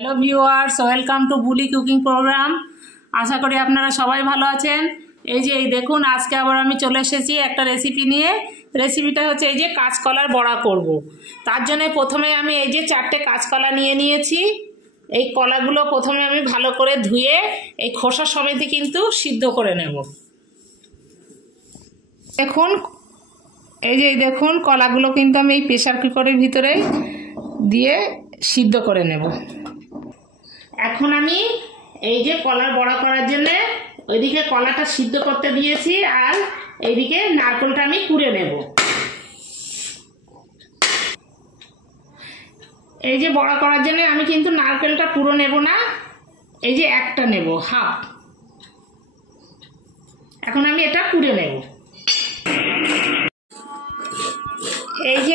Hello viewers, welcome to বুলি cooking program. আশা করি আপনারা সবাই ভালো আছেন। এই দেখুন, আজকে আবার আমি চলে এসেছি একটা রেসিপি নিয়ে। রেসিপিটা হচ্ছে এই যে কাঁচকলার বড়া করব। তার জন্য প্রথমে আমি এই যে 4টে কাঁচকলা নিয়ে নিয়েছি। এই কলাগুলো প্রথমে আমি ভালো করে ধুয়ে এই খোসা সমেত কিন্তু সিদ্ধ করে নেব। দেখুন, দেখুন কলাগুলো কিন্তু আমি এই প্রেসার কুকারের ভিতরে দিয়ে সিদ্ধ করে নেব। এখন আমি এই যে কলার বড়া করার জন্য ওইদিকে কলাটা সিদ্ধ করতে দিয়েছি, আর এইদিকে নারকেলটা আমি কুড়ে নেব। এই যে বড়া করার জন্য আমি কিন্তু নারকেলটা পুরো নেব না, এই যে একটা নেব, হাফ। এখন আমি এটা কুড়ে নেব।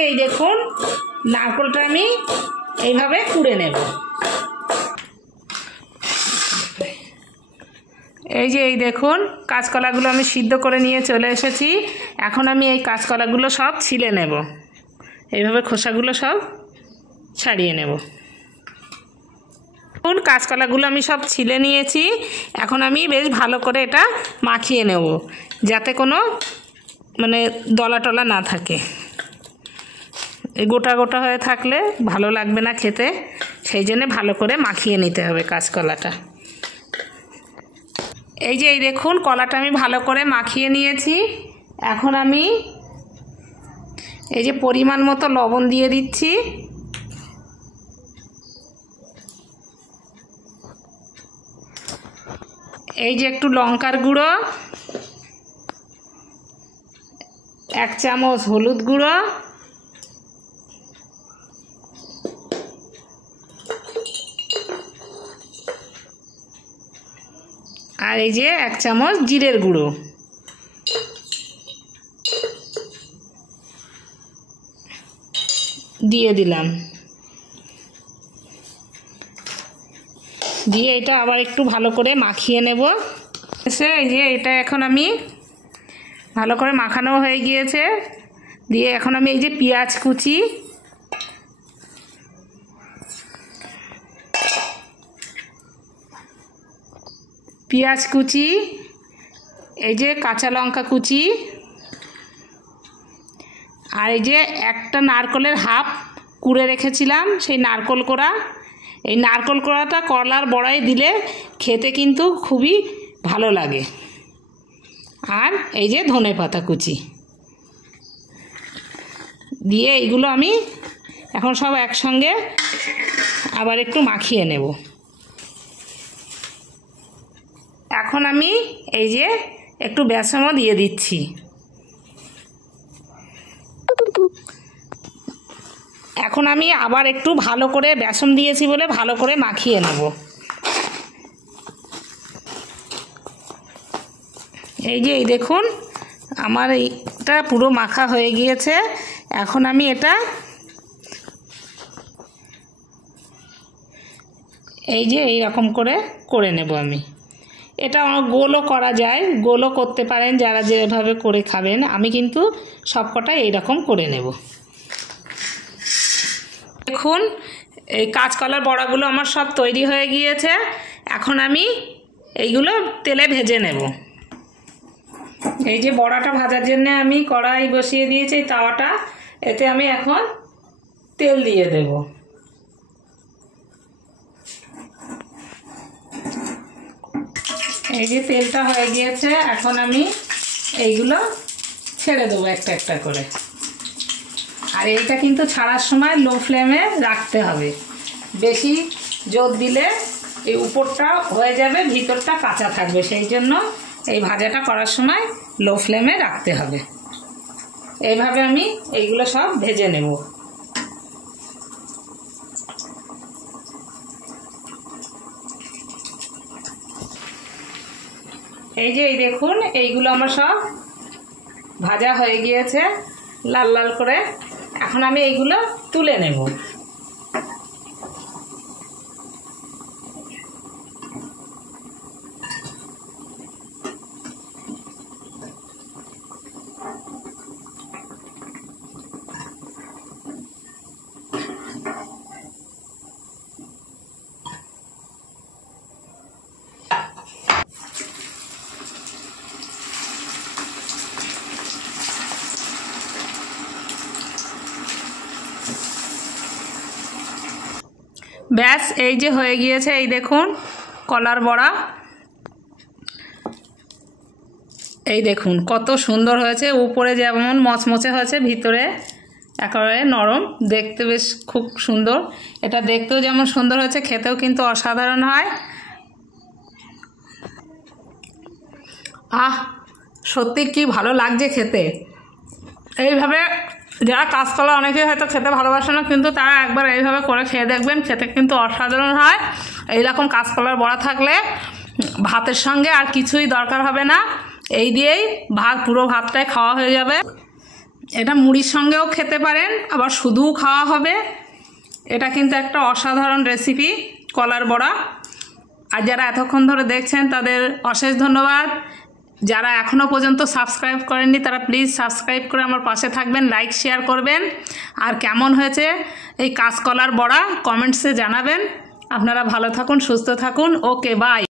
এই দেখুন, নারকেলটা আমি এইভাবে কুড়ে নেব। এই দেখুন, কাঁচকলাগুলো আমি সিদ্ধ করে নিয়ে চলে এসেছি। এখন আমি এই কাঁচকলাগুলো সব ছিলে নেব। এইভাবে খোসাগুলো সব ছাড়িয়ে নেব। দেখুন, কাঁচকলাগুলো আমি সব ছিলে নিয়েছি। এখন আমি বেশ ভালো করে এটা মাখিয়ে নেব, যাতে কোনো দলা টলা না থাকে। এই গোটা গোটা হয়ে থাকলে ভালো লাগবে না খেতে, সেই জন্য ভালো করে মাখিয়ে নিতে হবে কাঁচকলাটা। এই দেখুন, কলাটা আমি ভালো করে মাখিয়ে নিয়েছি। এখন আমি এই যে পরিমাণ মতো লবণ দিয়ে দিচ্ছি। এই যে একটু লঙ্কার গুঁড়ো, 1 চামচ হলুদ গুঁড়ো, আর এই যে 1 চামচ জিরের গুঁড়ো দিয়ে দিলাম। দিয়ে এটা আবার একটু ভালো করে মাখিয়ে নেব। এই যে এটা এখন আমি ভালো করে মাখানো হয়ে গিয়েছে। দিয়ে এখন আমি এই যে পেঁয়াজ কুচি, এই যে কাঁচা লঙ্কা কুচি, আর এই যে একটা নারকেলের হাফ কুড়ে রেখেছিলাম, সেই নারকেল কোড়া। এই নারকেল কোড়াটা কলার বড়ায় দিলে খেতে কিন্তু খুবই ভালো লাগে। আর এই যে ধনেপাতা কুচি দিয়ে এইগুলো আমি এখন সব একসঙ্গে আবার একটু মাখিয়ে নেব। এখন আমি এই যে একটু বেসনও দিয়ে দিচ্ছি। এখন আমি আবার একটু ভালো করে বেসন দিয়েছি বলে ভালো করে মাখিয়ে নেব। এই দেখুন, আমার এইটা পুরো মাখা হয়ে গিয়েছে। এখন আমি এটা এই যে এইরকম করে নেব। আমি এটা গোলও করা যায়, গোলও করতে পারেন যারা যেভাবে করে খাবেন। আমি কিন্তু সবকটা এইরকম করে নেব। দেখুন, এই কাঁচকলার বড়াগুলো আমার সব তৈরি হয়ে গিয়েছে। এখন আমি এইগুলো তেলে ভেজে নেব। এই যে বড়াটা ভাজার জন্য আমি কড়াই বসিয়ে দিয়েছি, এই তাওয়াটা, এতে আমি এখন তেল দিয়ে দেব। এই যে তেলটা হয়ে গিয়েছে, এখন আমি এইগুলো ছেড়ে দেবো একটা একটা করে। আর এইটা কিন্তু ছাড়ার সময় লো ফ্লেমে রাখতে হবে। বেশি জোর দিলে এই উপরটা হয়ে যাবে, ভিতরটা কাঁচা থাকবে। সেই জন্য এই ভাজাটা করার সময় লো ফ্লেমে রাখতে হবে। এইভাবে আমি এইগুলো সব ভেজে নেব। এই দেখুন, এইগুলো আমার সব ভাজা হয়ে গিয়েছে লাল লাল করে। এখন আমি এইগুলো তুলে নেব। ব্যাস এই যে হয়ে গিয়েছে, এই দেখুন কলার বড়া। এই দেখুন কত সুন্দর হয়েছে, উপরে যেমন মচমচে হয়েছে, ভিতরে একেবারে নরম, দেখতে বেশ খুব সুন্দর। এটা দেখতেও যেমন সুন্দর হয়েছে, খেতেও কিন্তু অসাধারণ হয়। সত্যি কি ভালো লাগছে খেতে। এইভাবে যারা কাঁচকলা অনেকেই হয়তো খেতে ভালোবাসে না, কিন্তু তারা একবার এইভাবে করে খেয়ে দেখবেন, খেতে কিন্তু অসাধারণ হয়। এইরকম কাঁচকলার বড়া থাকলে ভাতের সঙ্গে আর কিছুই দরকার হবে না, এই দিয়েই পুরো ভাতটাই খাওয়া হয়ে যাবে। এটা মুড়ির সঙ্গেও খেতে পারেন, আবার শুধুও খাওয়া হবে। এটা কিন্তু একটা অসাধারণ রেসিপি কলার বড়া। আর যারা এতক্ষণ ধরে দেখছেন তাদের অশেষ ধন্যবাদ। যারা এখনও পর্যন্ত সাবস্ক্রাইব করেননি তারা প্লিজ সাবস্ক্রাইব করে আমার পাশে থাকবেন, লাইক শেয়ার করবেন। আর কেমন হয়েছে এই কাঁচকলার বড়া কমেন্টসে জানাবেন। আপনারা ভালো থাকুন, সুস্থ থাকুন। ওকে, বাই।